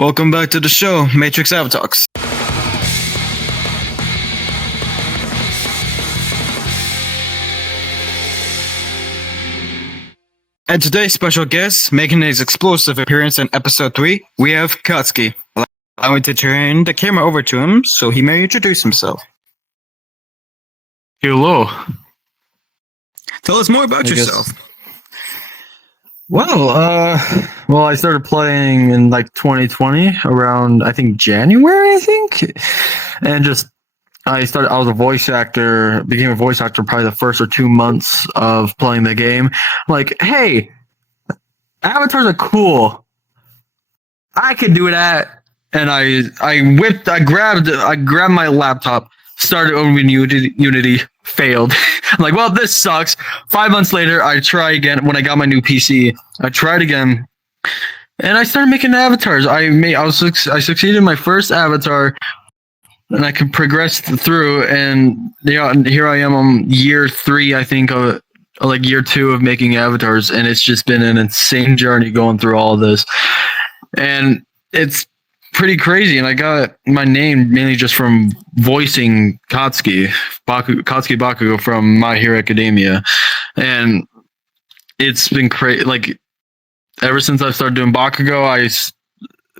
Welcome back to the show, Matrix Avatalks. And today's special guest, making his explosive appearance in episode 3, we have KATSUKI. Allow me to turn the camera over to him so he may introduce himself. Hello. Tell us more about yourself. Well, I started playing in like 2020, around I think January, and I was a voice actor, became a voice actor probably the first or 2 months of playing the game. I'm like, hey, avatars are cool. I could do that, and I grabbed my laptop, started opening Unity, failed. I'm like, well, this sucks. 5 months later, I try again. When I got my new PC, I tried again, and I started making avatars. I succeeded in my first avatar, and I could progress through. And here I am on year 3, I think, of like year 2 of making avatars, and it's just been an insane journey going through all of this, and it's pretty crazy. And I got my name mainly just from voicing Katsuki Bakugo from My Hero Academia, and it's been crazy. Like, ever since I started doing Bakugo, I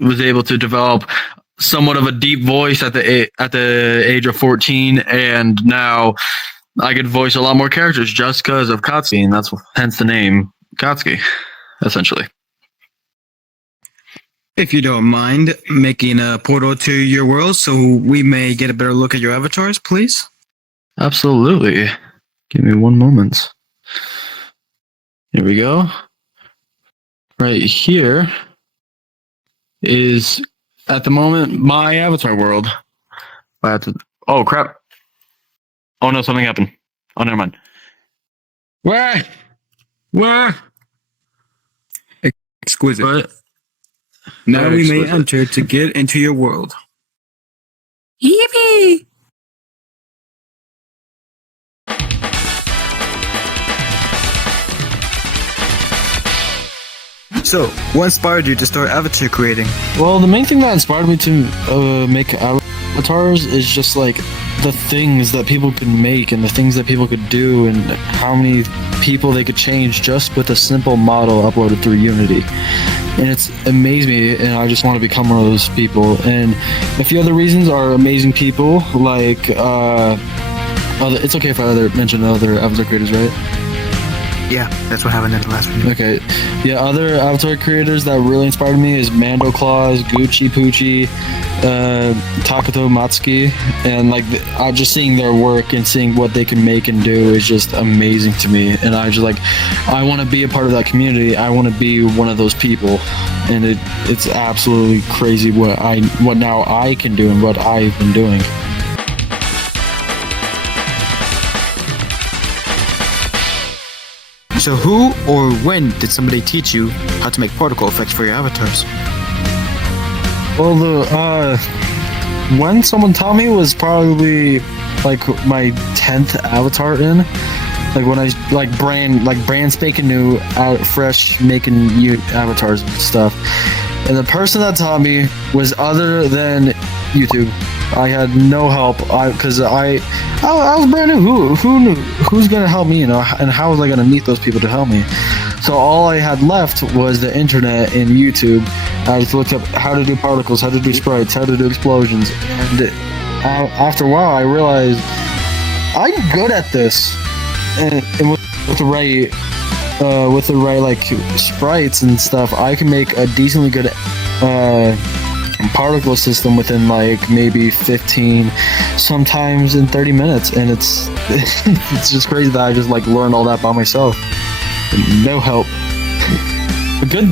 was able to develop somewhat of a deep voice at the age of 14, and now I could voice a lot more characters just because of Katsuki, and that's hence the name Katsuki, essentially. If you don't mind making a portal to your world so we may get a better look at your avatars, please. Absolutely. Give me 1 moment. Here we go. Right here is, at the moment, my avatar world. Oh, crap. Oh, no, something happened. Oh, never mind. Where? Exquisite. What? Now Very we may exquisite. enter to get into your world. Yippee! So, what inspired you to start avatar creating? Well, the main thing that inspired me to make avatars is just like the things that people could make and the things that people could do and how many people they could change just with a simple model uploaded through Unity. And it's amazed me, and I just want to become one of those people. And a few other reasons are amazing people, like it's okay if I mention other avatar creators, right? Yeah, that's what happened in the last video. Okay. Yeah, other avatar creators that really inspired me is Mando Claus, Gucci Poochie, Takato Matsuki, and like just seeing their work and seeing what they can make and do is just amazing to me. And I want to be a part of that community. I want to be one of those people, and it's absolutely crazy what now I can do and what I've been doing. So who or when did somebody teach you how to make particle effects for your avatars? Well, when someone taught me was probably like my 10th avatar in, like when I brand spanking new, fresh making new avatars and stuff. And the person that taught me was other than YouTube. I had no help because I was brand new. Who's gonna help me, and how was I gonna meet those people to help me? So all I had left was the internet and YouTube. I just looked up how to do particles, how to do sprites, how to do explosions, and after a while I realized I'm good at this, and with the right like sprites and stuff, I can make a decently good particle system within like maybe 15, sometimes in 30 minutes, and it's just crazy that I just like learned all that by myself, no help. A good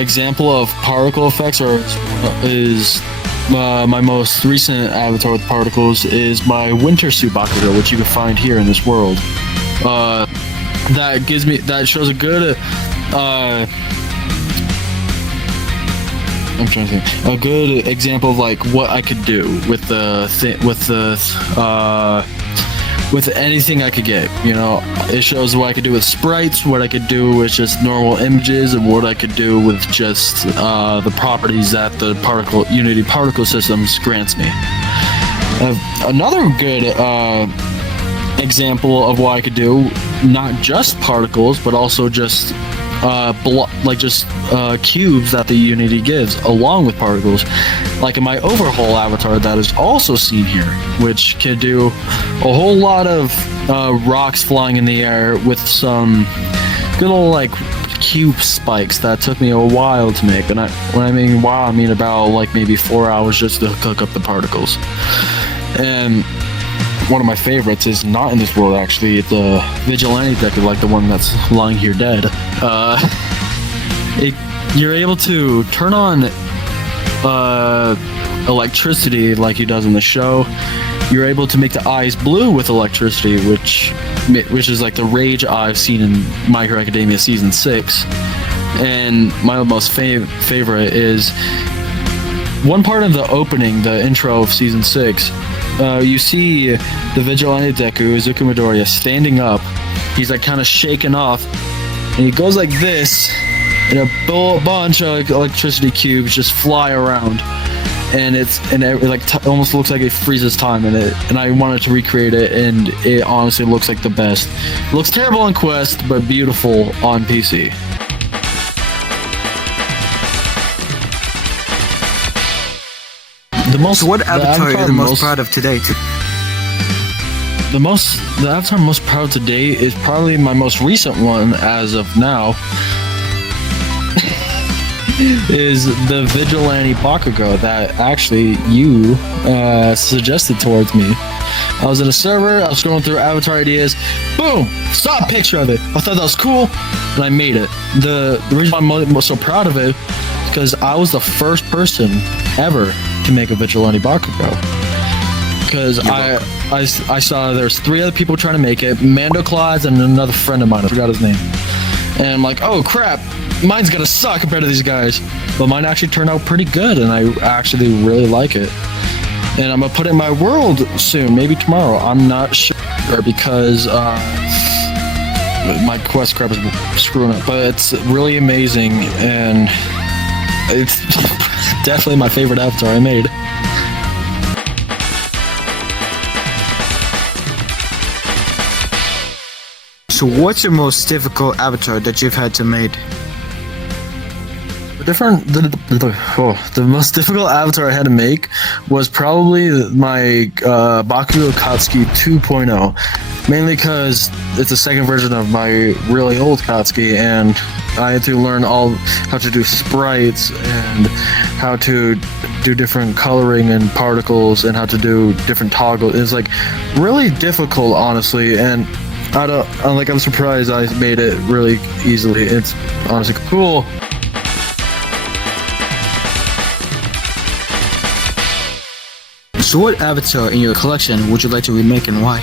example of particle effects is my most recent avatar with particles is my winter suit Bakugo, which you can find here in this world. That shows a good I'm trying to think. A good example of like what I could do with with anything I could get. You know, it shows what I could do with sprites, what I could do with just normal images, and what I could do with just the properties that the Unity particle systems grants me. Another good example of what I could do, not just particles, but also just cubes that the Unity gives along with particles, like in my overhaul avatar that is also seen here, which can do a whole lot of rocks flying in the air with some good old like cube spikes that took me a while to make. And when I mean while, I mean about like maybe 4 hours just to cook up the particles. And one of my favorites is not in this world, actually. It's a vigilante deck, like the one that's lying here dead. You're able to turn on electricity like he does in the show. You're able to make the eyes blue with electricity, which is like the rage I've seen in My Hero Academia Season 6. And my most favorite is one part of the opening, the intro of Season 6. You see the vigilante Deku, Izuku Midoriya, standing up. He's like kind of shaken off, and he goes like this, and a bunch of electricity cubes just fly around, and it almost looks like it freezes time in it. And I wanted to recreate it, and it honestly looks like the best. It looks terrible on Quest, but beautiful on PC. So what avatar are you the most proud of to date? The avatar I'm most proud of to date is probably my most recent one as of now. Is the Vigilante Bakugo that actually you suggested towards me. I was in a server, I was going through avatar ideas, boom, saw a picture of it. I thought that was cool, and I made it. The reason I'm so proud of it is because I was the first person ever to make a Vigilante Bakugo. Because I saw there's 3 other people trying to make it, Mando Claws and another friend of mine, I forgot his name. And I'm like, oh crap, mine's gonna suck compared to these guys. But mine actually turned out pretty good, and I actually really like it. And I'm gonna put it in my world soon, maybe tomorrow. I'm not sure, because my quest crap is screwing up. But it's really amazing, and it's definitely my favorite avatar I made. So what's your most difficult avatar that you've had to make? The most difficult avatar I had to make was probably my Bakugo Katsuki 2.0. Mainly because it's a second version of my really old Katsuki, and I had to learn how to do sprites and how to do different coloring and particles and how to do different toggles. It's like really difficult, honestly, and I'm surprised I made it really easily. It's honestly cool. So what avatar in your collection would you like to remake, and why?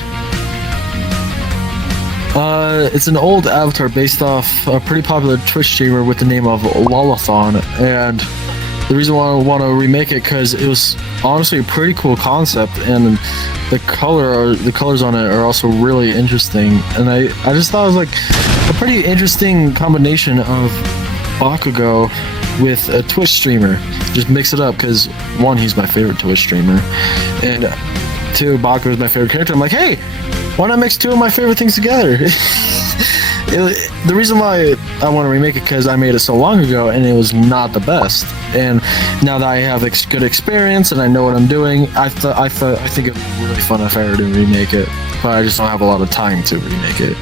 It's an old avatar based off a pretty popular Twitch streamer with the name of Lolathon, and the reason why I want to remake it because it was honestly a pretty cool concept, and the colors on it are also really interesting, and I just thought it was like a pretty interesting combination of Bakugo with a Twitch streamer. Just mix it up because 1, he's my favorite Twitch streamer, and 2, Bakugo is my favorite character. I'm like, hey, why not mix 2 of my favorite things together? The reason why I want to remake it because I made it so long ago and it was not the best. And now that I have good experience and I know what I'm doing, I think it would be really fun if I were to remake it. But I just don't have a lot of time to remake it.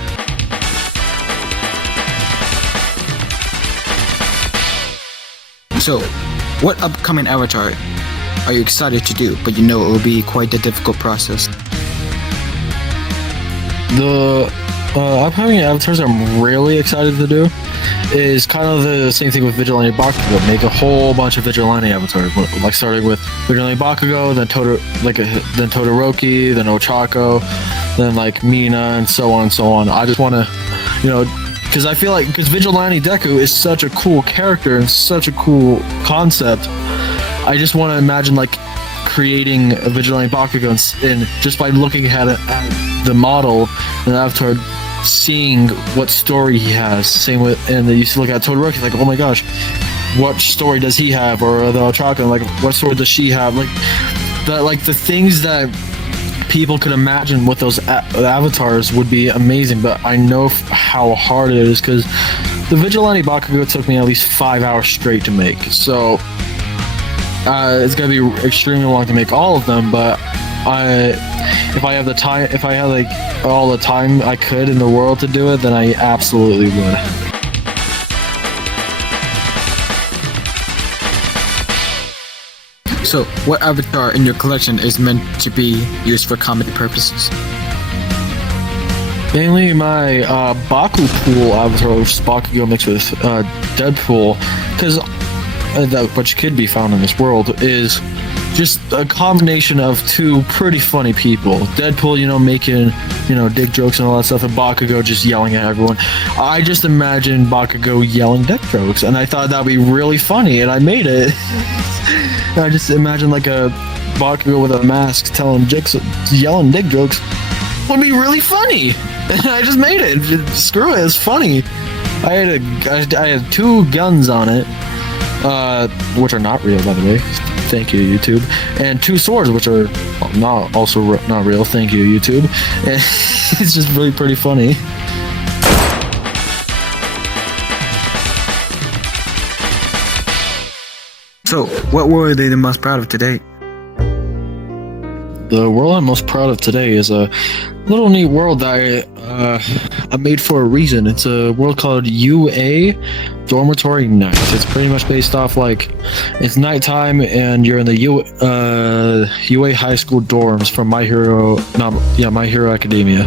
So, what upcoming avatar are you excited to do, but you know it will be quite a difficult process? The upcoming avatars I'm really excited to do is kind of the same thing with Vigilante Bakugo. Make a whole bunch of Vigilante avatars, like starting with Vigilante Bakugo, then then Todoroki, then Ochako, then like Mina, and so on and so on. I just want to, because I feel like because Vigilante Deku is such a cool character and such a cool concept, I just want to imagine like creating a Vigilante Bakugo and just by looking at it. the model and the avatar seeing what story he has. Same with, and you used to look at Todoroki like, oh my gosh, what story does he have? Or the Otaku, like, what story does she have? Like the things that people could imagine with those avatars would be amazing. But I know how hard it is, because the Vigilante Bakugo took me at least 5 hours straight to make. So it's gonna be extremely long to make all of them. But if I have the time, if I had like all the time I could in the world to do it, then I absolutely would. So, what avatar in your collection is meant to be used for comedy purposes? Mainly my Baku Pool avatar, which is Bakugo mixed with Deadpool, because which could be found in this world, is just a combination of two pretty funny people. Deadpool, making, dick jokes and all that stuff, and Bakugo just yelling at everyone. I just imagined Bakugo yelling dick jokes, and I thought that'd be really funny, and I made it. I just imagined like a Bakugo with a mask telling yelling dick jokes would be really funny. And I just made it. Screw it, it's funny. I had 2 guns on it, which are not real, by the way. Thank you, YouTube. And 2 swords, which are not real. Thank you, YouTube. And it's just really pretty funny. So, what were they the most proud of today? The world I'm most proud of today is a little neat world that I made for a reason. It's a world called UA Dormitory Night. It's pretty much based off like it's nighttime and you're in the UA high school dorms from My Hero Academia.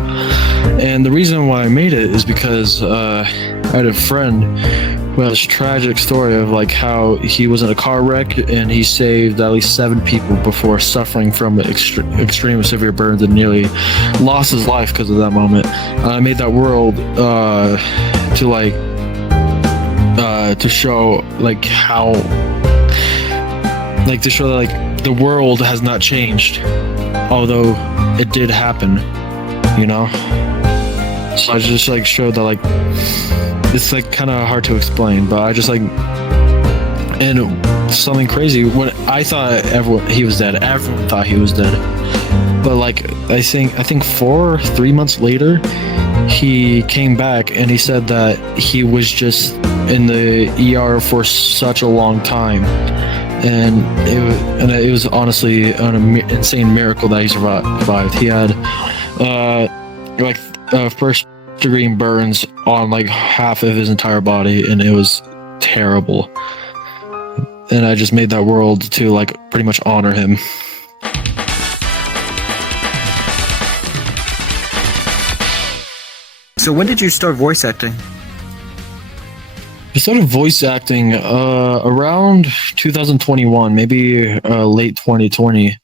And the reason why I made it is because I had a friend who has a tragic story of like how he was in a car wreck and he saved at least 7 people before suffering from extreme severe burns and nearly lost his life because of that moment. I made that world to show like how, like to show that like the world has not changed, although it did happen, So I just like showed that like it's like kind of hard to explain, but I just like, and something crazy, when I thought he was dead, everyone thought he was dead, but like I think 3 months later he came back and he said that he was just in the ER for such a long time, and it was honestly an insane miracle that he survived. He had first degree burns on like half of his entire body, and it was terrible. And I just made that world to like pretty much honor him. So when did you start voice acting? I started voice acting around 2021, maybe late 2020.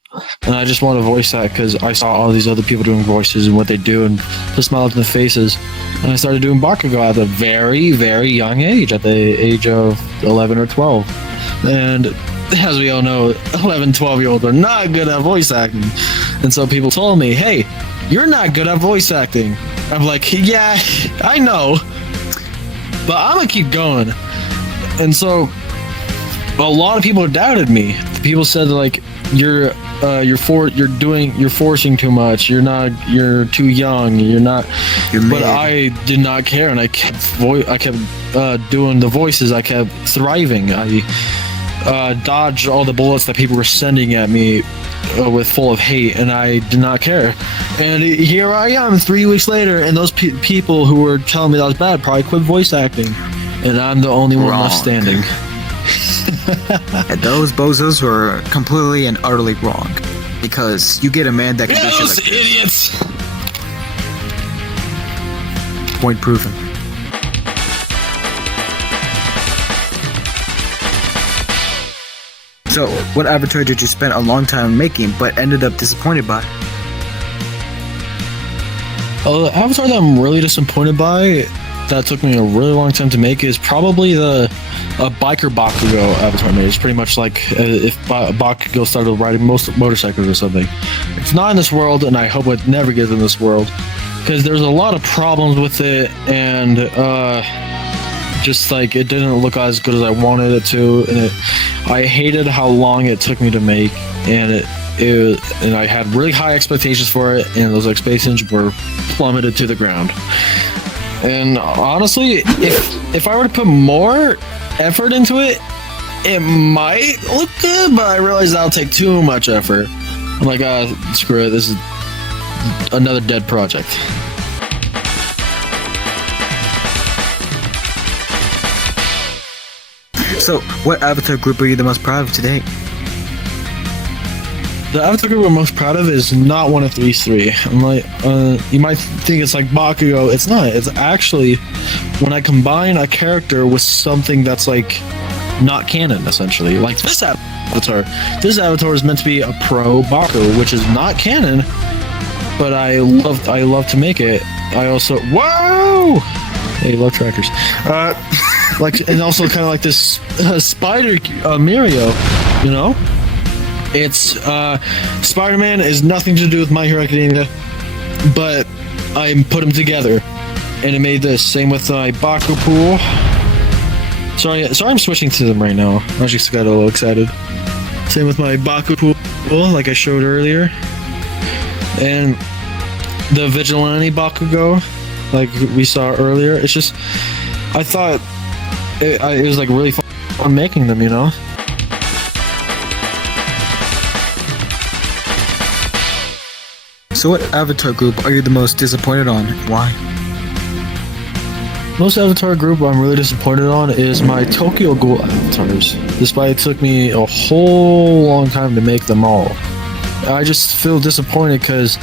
And I just wanted to voice act because I saw all these other people doing voices and what they do and the smiles on their faces. And I started doing Bakugo at a very, very young age, at the age of 11 or 12. And as we all know, 11, 12-year-olds are not good at voice acting. And so people told me, hey, you're not good at voice acting. I'm like, yeah, I know, but I'm gonna keep going. And so a lot of people doubted me. People said like, you're forcing too much. You're too young. But I did not care, and I kept doing the voices. I kept thriving. I dodged all the bullets that people were sending at me with full of hate, and I did not care. And here I am 3 weeks later, and those people who were telling me that was bad probably quit voice acting, and I'm the only one left standing. And those bozos were completely and utterly wrong, because you get a man that can do shit like this. Idiots! Point proven. So, what avatar did you spend a long time making but ended up disappointed by? The avatar that I'm really disappointed by that took me a really long time to make is probably a biker Bakugo avatar made. It's pretty much like if Bakugo started riding most motorcycles or something. It's not in this world, and I hope it never gets in this world, because there's a lot of problems with it, and just like it didn't look as good as I wanted it to, and I hated how long it took me to make, and and I had really high expectations for it, and those expectations were plummeted to the ground. And honestly, if I were to put more effort into it, it might look good, but I realize that'll take too much effort. I'm like, screw it, this is another dead project. So, what avatar group are you the most proud of today? The avatar group I'm most proud of is not one of these three. I'm like, you might think it's like Bakugo. It's not. It's actually when I combine a character with something that's like not canon, essentially. Like this avatar. This avatar is meant to be a pro Bakugo, which is not canon, but I love to make it. I also whoa. Hey, love trackers. Like, and also kind of like this spider Mirio, you know. It's Spider-Man is nothing to do with My Hero Academia, but I put them together, and it made this. Same with my Baku pool. Sorry, I'm switching to them right now. I just got a little excited. Same with my Baku pool, like I showed earlier, and the Vigilante Bakugo, like we saw earlier. It's just, I thought it was like really fun making them, you know. So what avatar group are you the most disappointed on? Why? Most avatar group I'm really disappointed on is my Tokyo Ghoul avatars. Despite it took me a whole long time to make them all. I just feel disappointed because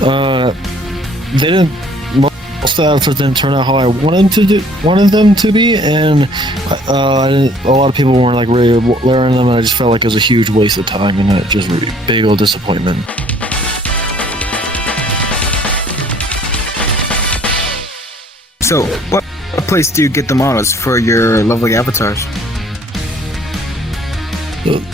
they didn't. Most of the avatars didn't turn out how I wanted them to be, and a lot of people weren't like really learning them, and I just felt like it was a huge waste of time, and it just really big old disappointment. So, what place do you get the models for your lovely avatars?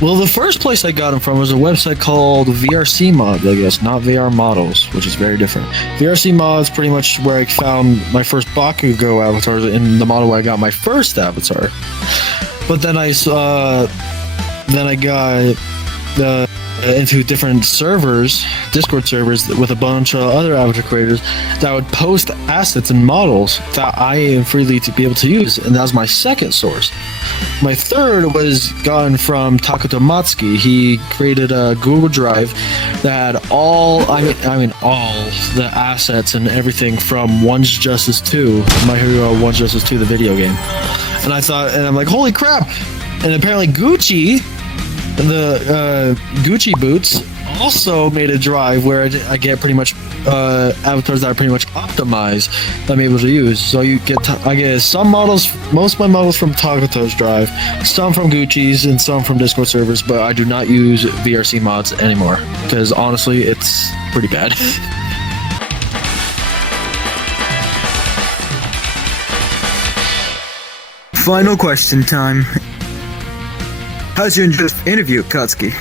Well, the first place I got them from was a website called VRC Mods, I guess, not VR Models, which is very different. VRC Mods pretty much where I found my first Bakugo avatars in the model where I got my first avatar. But then I got into different servers, Discord servers, with a bunch of other avatar creators that would post assets and models that I am freely to be able to use, and that was my second source. My third was gotten from Takuto Matsuki. He created a Google Drive that had all the assets and everything from One's Justice 2, My Hero One's Justice 2, the video game. And I'm like, holy crap! And apparently Gucci, the Gucci boots, also made a drive where I get pretty much avatars that are pretty much optimized that I'm able to use. So I get some models, most of my models from Takuto's drive, some from Gucci's, and some from Discord servers, but I do not use VRC mods anymore because honestly, it's pretty bad. Final question time. How'd you enjoy this interview, Katsuki?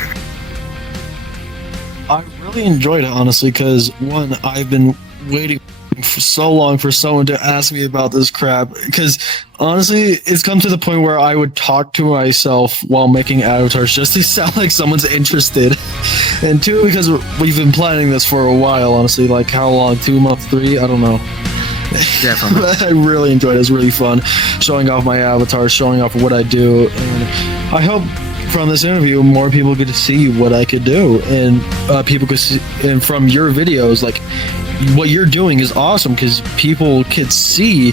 I really enjoyed it, honestly, because one, I've been waiting for so long for someone to ask me about this crap, because honestly, it's come to the point where I would talk to myself while making avatars just to sound like someone's interested. And two, because we've been planning this for a while, honestly, like how long, 2 months, 3, I don't know. Definitely. But I really enjoyed it. It was really fun showing off my avatars, showing off what I do, and I hope from this interview more people get to see what I could do, and people could see, and from your videos, like what you're doing is awesome because people could see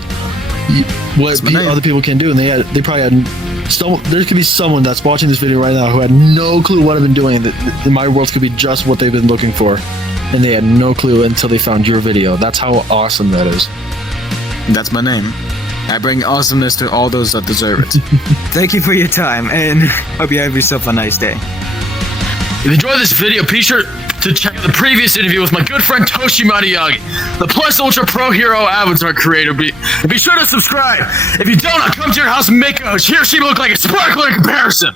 what other people can do, and they probably had there could be someone that's watching this video right now who had no clue what I've been doing, that my world could be just what they've been looking for, and they had no clue until they found your video. That's how awesome that is. That's my name. I bring awesomeness to all those that deserve it. Thank you for your time, and hope you have yourself a nice day. If you enjoyed this video, be sure to check out the previous interview with my good friend Toshi Mariagi, the Plus Ultra Pro Hero Avatar creator. Be sure to subscribe. If you don't, I'll come to your house and make he or she look like a sparkler in comparison.